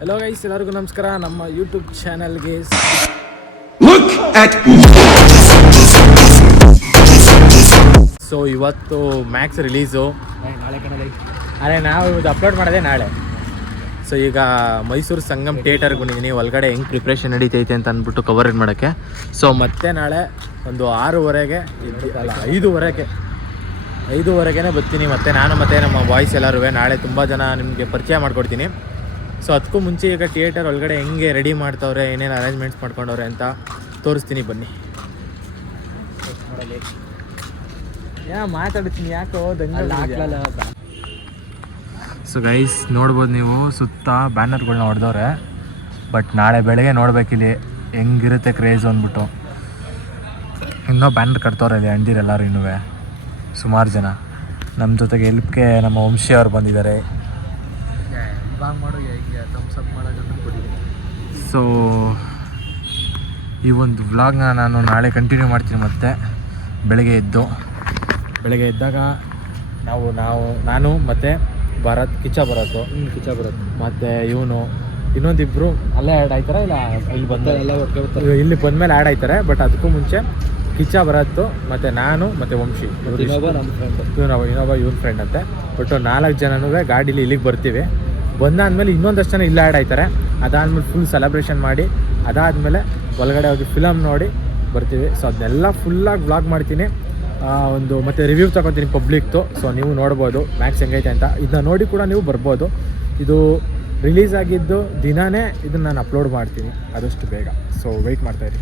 Hello guys, ಎಲ್ಲರಿಗೂ ನಮಸ್ಕಾರ. ನಮ್ಮ ಯೂಟ್ಯೂಬ್ ಚಾನಲ್ಗೆ ಸೊ ಇವತ್ತು ಮ್ಯಾಕ್ಸ್ ರಿಲೀಸು ಅದೇ ನಾವು ಇವತ್ತು ಅಪ್ಲೋಡ್ ಮಾಡೋದೇ ನಾಳೆ. ಸೊ ಈಗ ಮೈಸೂರು ಸಂಗಮ್ ಥಿಯೇಟರ್ಗೆ ಬಂದಿದ್ದೀನಿ. ಒಳಗಡೆ ಹೆಂಗೆ ಪ್ರಿಪ್ರೇಷನ್ ನಡೀತೈತೆ ಅಂತ ಅಂದ್ಬಿಟ್ಟು ಕವರೇಜ್ ಮಾಡೋಕ್ಕೆ. ಸೊ ಮತ್ತೆ ನಾಳೆ ಒಂದು 6:30ಗೆ ಅಲ್ಲ 5:30ಗೆ ಬರ್ತೀನಿ. ಮತ್ತು ನಾನು ಮತ್ತು ನಮ್ಮ ಬಾಯ್ಸ್ ಎಲ್ಲರೂ ನಾಳೆ ತುಂಬ ಜನ ನಿಮಗೆ ಪರಿಚಯ ಮಾಡಿಕೊಡ್ತೀನಿ. ಸೊ ಅದಕ್ಕೂ ಮುಂಚೆ ಈಗ ಥಿಯೇಟರ್ ಒಳಗಡೆ ಹೆಂಗೆ ರೆಡಿ ಮಾಡ್ತವ್ರೆ, ಏನೇನು ಅರೇಂಜ್ಮೆಂಟ್ಸ್ ಮಾಡ್ಕೊಂಡವ್ರೆ ಅಂತ ತೋರಿಸ್ತೀನಿ, ಬನ್ನಿ. ಮಾತಾಡ್ತೀನಿ, ಯಾಕೋ ಹಾಕ್ಲಲ್ಲ. ಸೊ ಗೈಸ್ ನೋಡ್ಬೋದು ನೀವು, ಸುತ್ತ ಬ್ಯಾನರ್ಗಳನ್ನ ಹೊಡೆದವ್ರೆ. ಬಟ್ ನಾಳೆ ಬೆಳಗ್ಗೆ ನೋಡ್ಬೇಕಿಲ್ಲಿ ಹೆಂಗಿರುತ್ತೆ ಕ್ರೇಜ್ ಅಂದ್ಬಿಟ್ಟು. ಇನ್ನೂ ಬ್ಯಾನರ್ ಕಟ್ತವ್ರೆ ಇಲ್ಲಿ ಅಂದಿರೆಲ್ಲರೂ ಇನ್ನೂ ಸುಮಾರು ಜನ. ನಮ್ಮ ಜೊತೆಗೆ ಹೆಲ್ಪ್ಗೆ ನಮ್ಮ ವಂಶಿ ಅವ್ರು ಬಂದಿದ್ದಾರೆ. ಸೊ ಈ ಒಂದು ವ್ಲಾಗ್ನ ನಾನು ನಾಳೆ ಕಂಟಿನ್ಯೂ ಮಾಡ್ತೀನಿ. ಮತ್ತು ಬೆಳಗ್ಗೆ ಎದ್ದಾಗ ನಾನು ಮತ್ತು ಕಿಚ್ಚ ಬರತ್ತು ಮತ್ತು ಇನ್ನೊಂದಿಬ್ಬರು ಅಲ್ಲೇ ಆ್ಯಡ್ ಆಯ್ತಾರೆ. ಇಲ್ಲ ಇಲ್ಲಿ ಇಲ್ಲಿ ಬಂದಮೇಲೆ ಆ್ಯಡ್ ಆಯ್ತಾರೆ. ಬಟ್ ಅದಕ್ಕೂ ಮುಂಚೆ ಕಿಚ್ಚ ಬರತ್ತು ಮತ್ತು ನಾನು ಮತ್ತು ವಂಶಿ ಇನ್ನೊಬ್ಬ ಇವನ್ ಫ್ರೆಂಡ್ ಅಂತೆ. ಬಟ್ 4 ಜನನೂ ಗಾಡೀಲಿ ಇಲ್ಲಿಗೆ ಬರ್ತೀವಿ. ಬಂದಾದ್ಮೇಲೆ ಇನ್ನೊಂದಷ್ಟು ಜನ ಇಲ್ಲ ಆ್ಯಡ್ ಆಯ್ತಾರೆ. ಅದಾದಮೇಲೆ ಫುಲ್ ಸೆಲೆಬ್ರೇಷನ್ ಮಾಡಿ ಅದಾದಮೇಲೆ ಒಳಗಡೆ ಹೋಗಿ ಫಿಲಮ್ ನೋಡಿ ಬರ್ತೀವಿ. ಸೊ ಅದನ್ನೆಲ್ಲ ಫುಲ್ಲಾಗಿ ವ್ಲಾಗ್ ಮಾಡ್ತೀನಿ. ಮತ್ತು ರಿವ್ಯೂ ತಗೊತೀನಿ ಪಬ್ಲಿಕ್ದು. ಸೊ ನೀವು ನೋಡ್ಬೋದು ಮ್ಯಾಕ್ಸ್ ಹೆಂಗೈತೆ ಅಂತ. ಇದನ್ನ ನೋಡಿ ಕೂಡ ನೀವು ಬರ್ಬೋದು. ಇದು ರಿಲೀಸ್ ಆಗಿದ್ದು ದಿನವೇ ಇದನ್ನು ನಾನು ಅಪ್ಲೋಡ್ ಮಾಡ್ತೀನಿ ಆದಷ್ಟು ಬೇಗ. ಸೊ ವೆಯ್ಟ್ ಮಾಡ್ತಾಯಿರಿ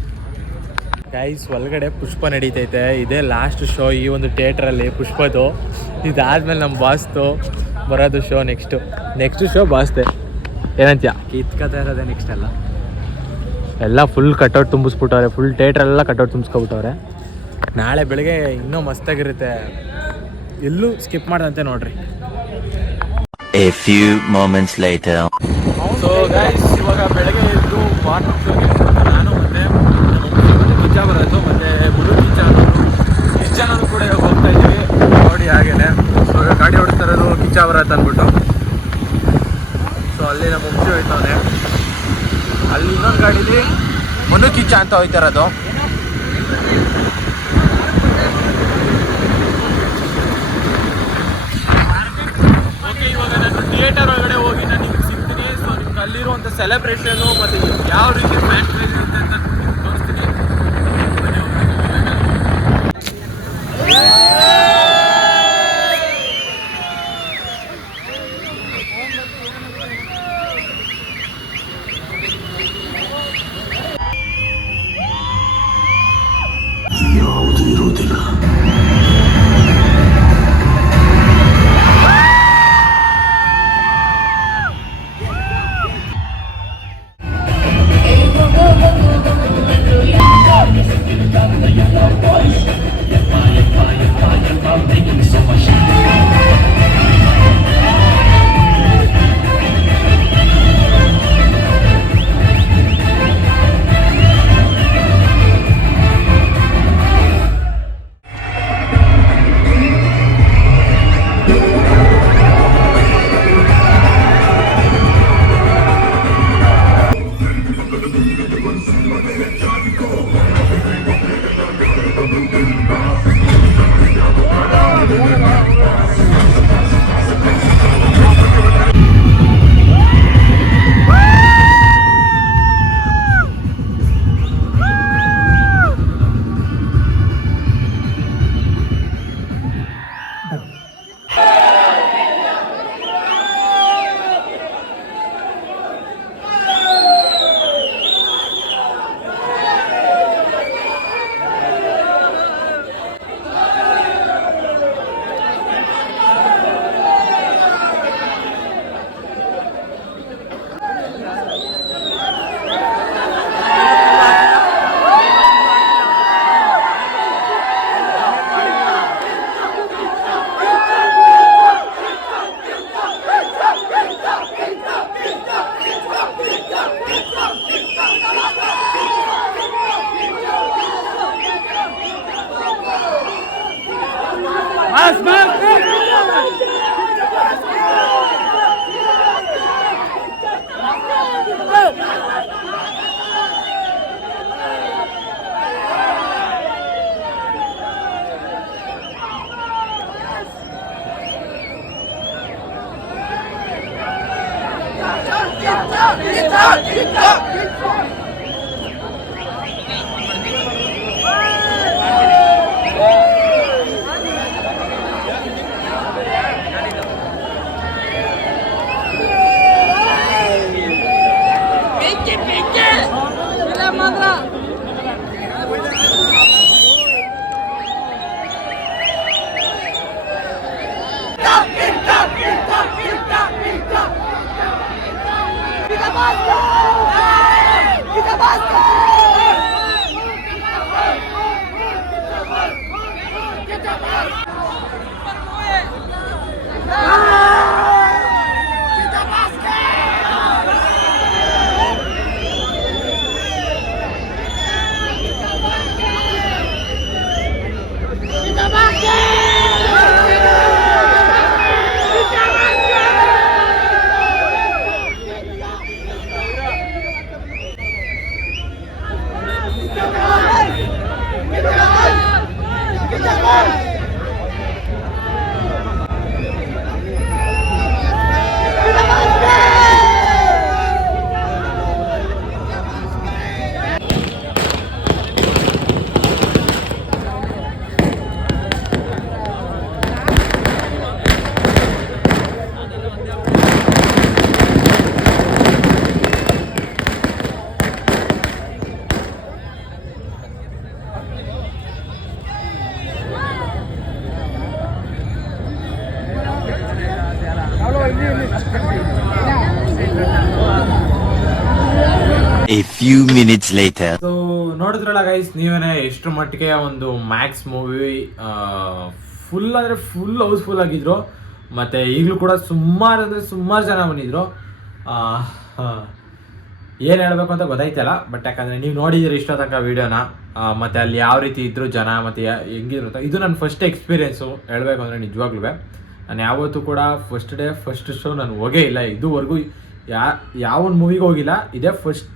ಗೈಸ್. ಒಳಗಡೆ ಪುಷ್ಪ ನಡೀತೈತೆ. ಇದೇ ಲಾಸ್ಟ್ ಶೋ ಈ ಒಂದು ಥಿಯೇಟ್ರಲ್ಲಿ ಪುಷ್ಪದು. ಇದಾದಮೇಲೆ ನಮ್ಮ ಬಾಸ್ದು ಬರೋದು ಶೋ. ನೆಕ್ಸ್ಟು ಶೋ ಬಾಸ್ದೆ. ಏನಂತ್ಯ ಕಿತ್ಕೊತಾ ಇರೋದೆ ನೆಕ್ಸ್ಟ್ ಎಲ್ಲ ಫುಲ್ ಕಟ್ಔಟ್ ತುಂಬಿಸ್ಬಿಟ್ಟವ್ರೆ. ಫುಲ್ ಥಿಯೇಟ್ರೆಲ್ಲ ಕಟ್ಔಟ್ ತುಂಬಿಸ್ಕೊಬಿಟ್ಟವ್ರೆ. ನಾಳೆ ಬೆಳಗ್ಗೆ ಇನ್ನೂ ಮಸ್ತಾಗಿರುತ್ತೆ. ಎಲ್ಲೂ ಸ್ಕಿಪ್ ಮಾಡ್ದಂತೆ ನೋಡ್ರಿ. A few moments later. So guys ಇವಾಗ ಬೆಳಗ್ಗೆ ಎದ್ದು ಮಾರ್ನಿಂಗ್ ಶೋಗೆ ನಾನು ಮತ್ತು ಕಿಚ್ಚ ಬರೋದು ಮತ್ತು ಬುಡು ಕಿಚ್ಚ ಅನ್ನೋದು ಕೂಡ ಹೋಗ್ತಾ ಇದ್ದೀವಿ ನೋಡಿ ಹಾಗೇನೆ. ಸೊ ಗಾಡಿ ಹೊಡಿಸ್ತಾ ಇರೋದು ಕಿಚ್ಚ ಬರತ್ತೆ ಅಂದ್ಬಿಟ್ಟು. ಸೊ ಅಲ್ಲಿ ನಮ್ಮ ಮುಂಚೆ ಹೋಯ್ತವನೆ. ಅಲ್ಲಿ ಇನ್ನೊಂದು ಗಾಡೀಲಿ ಮನು ಕಿಚ್ಚ ಅಂತ ಹೋಯ್ತಾ ಇರೋದು. ಓಕೆ, ಇವಾಗ ನಾನು ಥಿಯೇಟರ್ ಒಳಗಡೆ ಹೋಗಿ ನಾನು ನಿಮ್ಗೆ ಸಿಗ್ತೀನಿ. ಸೊ ನಿಮ್ಗೆ ಅಲ್ಲಿರುವಂಥ ಸೆಲೆಬ್ರೇಷನು ಮತ್ತು ಯಾವ ರೀತಿ ಮ್ಯಾಚ್ ಇರುತ್ತೆ ಅಂತ ತೋರಿಸ್ತೀನಿ. ಯಾವುದು ಇರುವುದಿಲ್ಲ. A few minutes later. So ನೋಡಿದ್ರಲ್ಲ ಗೈಸ್, ನೀವೇನೆ ಎಷ್ಟರ ಮಟ್ಟಿಗೆ ಒಂದು ಮ್ಯಾಕ್ಸ್ ಮೂವಿ ಫುಲ್ ಅಂದರೆ ಫುಲ್ ಹೌಸ್ಫುಲ್ ಆಗಿದ್ರು. ಮತ್ತು ಈಗಲೂ ಕೂಡ ಸುಮಾರು ಜನ ಬಂದಿದ್ರು. ಏನು ಹೇಳಬೇಕು ಅಂತ ಗೊತ್ತಾಯ್ತಲ್ಲ, ಬಟ್ ಯಾಕಂದರೆ ನೀವು ನೋಡಿದ್ದೀರಿ ಇಷ್ಟೋ ತನಕ ವೀಡಿಯೋನ, ಮತ್ತು ಅಲ್ಲಿ ಯಾವ ರೀತಿ ಇದ್ದರು ಜನ, ಮತ್ತು ಹೆಂಗಿದ್ರು ಅಂತ. ಇದು ನನ್ನ ಫಸ್ಟ್ ಎಕ್ಸ್ಪೀರಿಯೆನ್ಸು ಹೇಳಬೇಕು ಅಂದರೆ. ನಿಜವಾಗ್ಲೂ ನಾನು ಯಾವತ್ತೂ ಕೂಡ ಫಸ್ಟ್ ಡೇ ಫಸ್ಟ್ ಶೋ ನಾನು ಹೋಗೇ ಇಲ್ಲ ಇದುವರೆಗೂ. ಯಾವ ಒಂದು ಮೂವಿಗೆ ಹೋಗಿಲ್ಲ, ಇದೇ ಫಸ್ಟ್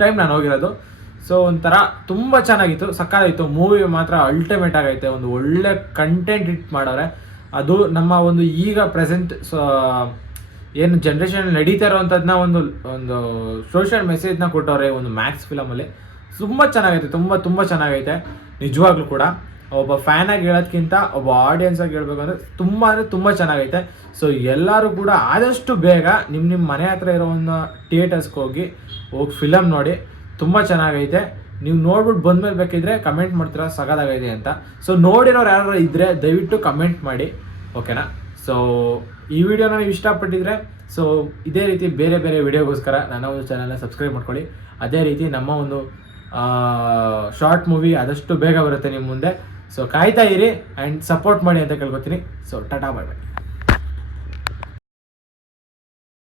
ಟೈಮ್ ನಾನು ಹೋಗಿರೋದು. ಸೊ ಒಂಥರ ತುಂಬ ಚೆನ್ನಾಗಿತ್ತು, ಸಕ್ಕತ್ತಾಗಿತ್ತು. ಮೂವಿ ಮಾತ್ರ ಅಲ್ಟಿಮೇಟ್ ಆಗೈತೆ. ಒಂದು ಒಳ್ಳೆ ಕಂಟೆಂಟ್ ಇಟ್ ಮಾಡೋರೆ. ಅದು ನಮ್ಮ ಒಂದು ಈಗ ಪ್ರೆಸೆಂಟ್ ಏನು ಜನ್ರೇಷನ್ ನಡೀತಾ ಇರೋವಂಥದ್ದನ್ನ ಒಂದು ಸೋಷಿಯಲ್ ಮೆಸೇಜ್ನ ಕೊಟ್ಟವ್ರೆ ಒಂದು ಮ್ಯಾಕ್ಸ್ ಫಿಲಮಲ್ಲಿ. ತುಂಬ ಚೆನ್ನಾಗೈತೆ, ತುಂಬ ಚೆನ್ನಾಗೈತೆ ನಿಜವಾಗ್ಲೂ ಕೂಡ. ಒಬ್ಬ ಫ್ಯಾನಾಗಿ ಹೇಳೋದ್ಕಿಂತ ಒಬ್ಬ ಆಡಿಯನ್ಸಾಗಿ ಹೇಳ್ಬೇಕು ಅಂದರೆ ತುಂಬ ಚೆನ್ನಾಗೈತೆ. ಸೊ ಎಲ್ಲರೂ ಕೂಡ ಆದಷ್ಟು ಬೇಗ ನಿಮ್ಮ ಮನೆ ಹತ್ರ ಇರೋ ಒಂದು ಥಿಯೇಟರ್ಸ್ಗೆ ಹೋಗಿ ಫಿಲಮ್ ನೋಡಿ. ತುಂಬ ಚೆನ್ನಾಗೈತೆ. ನೀವು ನೋಡ್ಬಿಟ್ಟು ಬಂದ್ಮೇಲೆ ಬೇಕಿದ್ರೆ ಕಮೆಂಟ್ ಮಾಡ್ತೀರಾ ಸಗದಾಗೈತೆ ಅಂತ. ಸೊ ನೋಡಿರೋರು ಯಾರು ಇದ್ದರೆ ದಯವಿಟ್ಟು ಕಮೆಂಟ್ ಮಾಡಿ, ಓಕೆನಾ? ಸೊ ಈ ವಿಡಿಯೋನ ನೀವು ಇಷ್ಟಪಟ್ಟಿದ್ರೆ ಸೊ ಇದೇ ರೀತಿ ಬೇರೆ ವಿಡಿಯೋಗೋಸ್ಕರ ನನ್ನ ಒಂದು ಚಾನಲ್ನ ಸಬ್ಸ್ಕ್ರೈಬ್ ಮಾಡ್ಕೊಳ್ಳಿ. ಅದೇ ರೀತಿ ನಮ್ಮ ಒಂದು ಶಾರ್ಟ್ ಮೂವಿ ಆದಷ್ಟು ಬೇಗ ಬರುತ್ತೆ ನಿಮ್ಮ ಮುಂದೆ. ಸೊ ಕಾಯ್ತಾ ಇರಿ ಆ್ಯಂಡ್ ಸಪೋರ್ಟ್ ಮಾಡಿ ಅಂತ ಕೇಳ್ಕೊತೀನಿ. ಸೊ ಟಾಟಾ ಬಾಯ್ ಬಾಯ್.